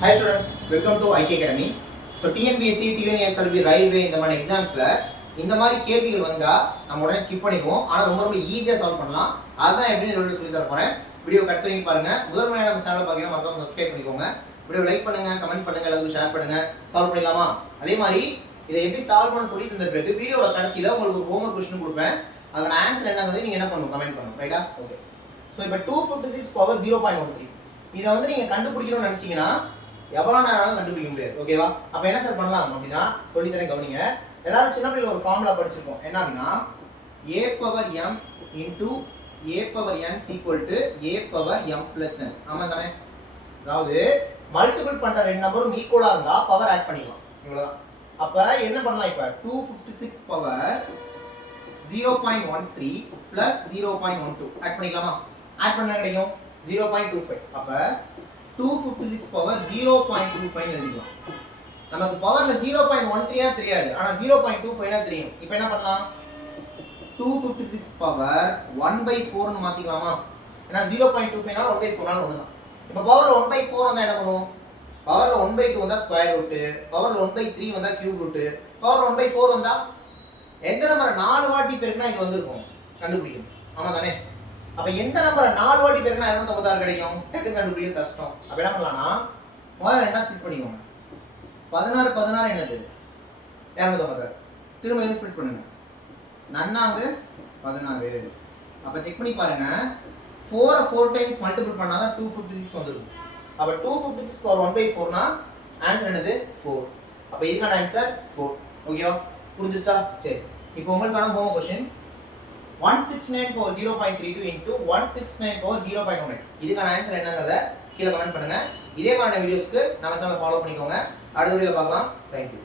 Hi students, welcome to IK Academy. So TNPSC, TNSLB, Railway இந்த மாதிரி எக்ஸாம்ஸ்ல இந்த மாதிரி கேள்விகள் வந்தா நம்ம உடனே ஸ்கிப் பண்ணிடுவோம். ஆனா ரொம்ப ஈஸியா சால்வ் பண்ணலாம். அதான் எப்படி சொல்லி தர போறேன். வீடியோ கடைசி வரைக்கும் பாருங்க. முதல் முறையா நம்ம சேனலை பாத்தீங்கன்னா மறக்காம சப்ஸ்கிரைப் பண்ணிக்கோங்க. வீடியோ லைக் பண்ணுங்க, கமெண்ட் பண்ணுங்க, எல்லாருக்கும் ஷேர் பண்ணுங்க. சால்வ் பண்ணிடலாமா? அதே மாதிரி இதை எப்படி சால்வ் பண்ண சொல்லி தந்த பிறகு வீடியோட கடைசியில உங்களுக்கு ஒரு ஹோம்வொர்க் क्वेश्चन கொடுப்பேன். அதோட ஆன்சர் என்னங்கிறது நீங்க என்ன பண்ணணும் கமெண்ட் பண்ணணும். ரைட்டா? ஓகே. சோ இப்போ 256 பவர் 0.13. இதை வந்து நீங்க கண்டுபிடிக்கணும்னு நினைச்சீங்கன்னா எவ்வளவு நேரம் கண்டுபிடிக்க முடியாது. ஓகேவா? அப்ப என்ன சார் பண்ணலாம் அப்படின்னா சொல்லி தரேன் கவனிங்க. எல்லாரும் சின்ன பிள்ளைல ஒரு ஃபார்முலா படிச்சிருப்போம். என்ன அப்படின்னா a power m into a power n equal to a power m plus n. ஆமா தானே? அதாவது மல்டிபிள் பண்ற ரெண்டு நம்பரும் ஈக்குவலா இருந்தா பவர் ஆட் பண்ணிக்கலாம். இவ்வளவுதான். அப்ப என்ன பண்ணலாம்? இப்ப 256 பவர் 0.13 plus 0.12 ஆட் பண்ணிக்கலாமா? ஆட் பண்ணா கிடைக்கும் 0.25. அப்ப 256 பவர் 0.25 எழுதிக்கலாம். நமக்கு பவர்ல 0.13 தெரியாது, ஆனா 0.25 தெரியும். இப்போ என்ன பண்ணலாம்? 256 பவர் 1/4 ன்னு மாத்திக்கலாமா? ஏன்னா 0.25 னால 1/4 னால ஒண்ணுதான். இப்போ பவர்ல 1/4 வந்தா என்ன பண்ணும்? பவர்ல 1/2 வந்தா ஸ்கொயர் ரூட், பவர்ல 1/3 வந்தா கியூப் ரூட், பவர்ல 1/4 வந்தா எந்த நம்பரை 4 வாட்டி பெருக்கினா இது வந்திருக்கும் கண்டுபிடிக்கணும். ஆமா தானே? அப்ப எந்த நம்பரை 4 வாட்டி பெருக்கினா 256 கிடைக்கும்? டக்குனு கண்டுபிடிக்கிறது கஷ்டம். அப்ப என்ன பண்ணலாம்னா முதல்ல ரெண்டா ஸ்ப்ளிட் பண்ணிக்கோங்க. 16 என்னது? 256. திரும்ப இதை ஸ்ப்ளிட் பண்ணுங்க. நன்னாங்க 16. அப்ப செக் பண்ணி பாருங்க. 4 4 டைம்ஸ் மல்டிபிள் பண்ணாதான் 256 வந்துரும். அப்ப 256 பவர் 1/4 னா ஆன்சர் என்னது? 4. அப்ப இதுக்கான ஆன்சர் 4. ஓகேவா? புரிஞ்சுச்சா? சரி. இப்போ உங்களுக்கான homework question 169 power 0.32 into 169 power 0.18. இதுக்கான ஆன்சர் என்னங்கறத கீழ கமெண்ட் பண்ணுங்க. இதே மாதிரி வீடியோஸ்க்கு நம்ம சேனலை ஃபாலோ பண்ணிக்கோங்க. அடுத்த வீடியோல பார்க்கலாம். Thank you.